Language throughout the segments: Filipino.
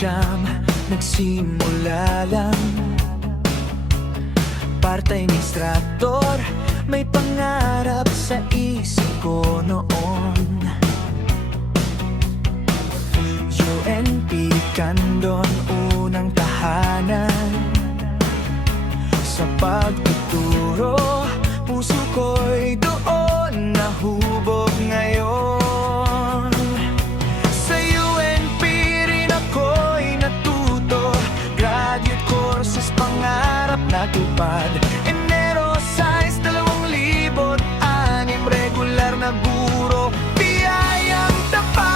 siyam, nagsimula lang. Parte-administrador, may pangarap sa isip ko noon. UNP Candon, unang tahanan. Sa pagtuturo, puso ko'y doon nahubog ngayon. Sa UNP rin ako'y natuto, graduate courses, pangarap natupad. Enero, Science, 2006, regular na guro, biyayang tapat.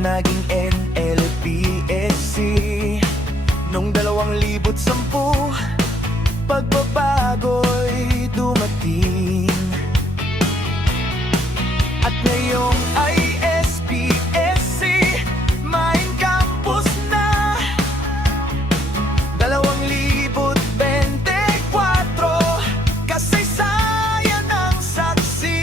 Naging NLPSC noong 2010, pagbabago'y dumating. At ngayong ISPSC, main campus na 2024, kasaysayan ang saksi.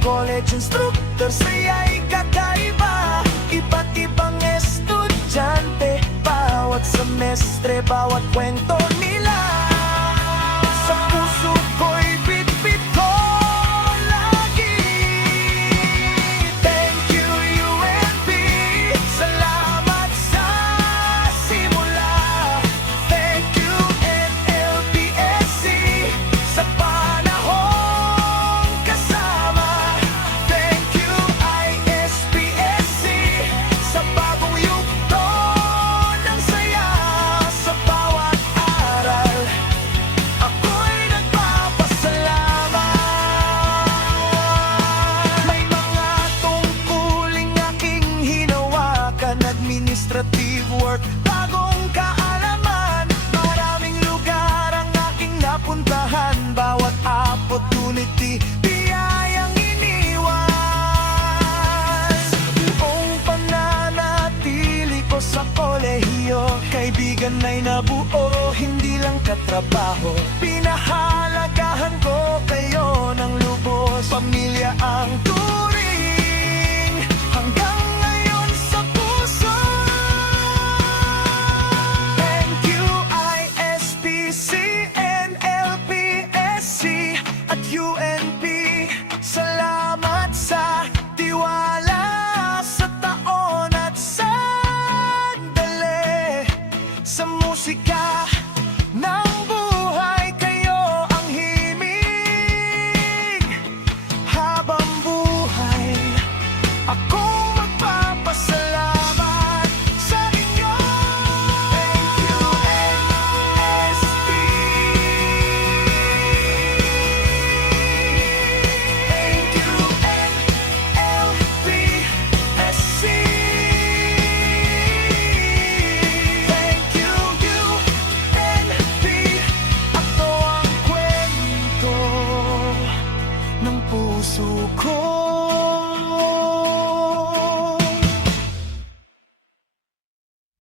College instructor, saya'y kakaiba. Iba't ibang estudyante, bawat semestre, bawat kwento nila. Sa puso ko'y bit-bit ko lagi. Thank you UNP, salamat sa simula. Thank you NLPSC, sa panahong kasama. Administrative work, bagong kaalaman, maraming lugar ang aking napuntahan. Bawat opportunity, biyayang iniwan. Buong pananatili ko sa kolehiyo, kaibigan ay nabuo, hindi lang katrabaho. Pinahalagahan ko kayo ng lubos, pamilya ang turing hanggang UNP, salamat sa tiwala, sa taon at sandali. Sa musika ng buhay, kayo ang himig. Habang buhay, ako magpapasalamat sa inyo. Thank you NSP. Puso ko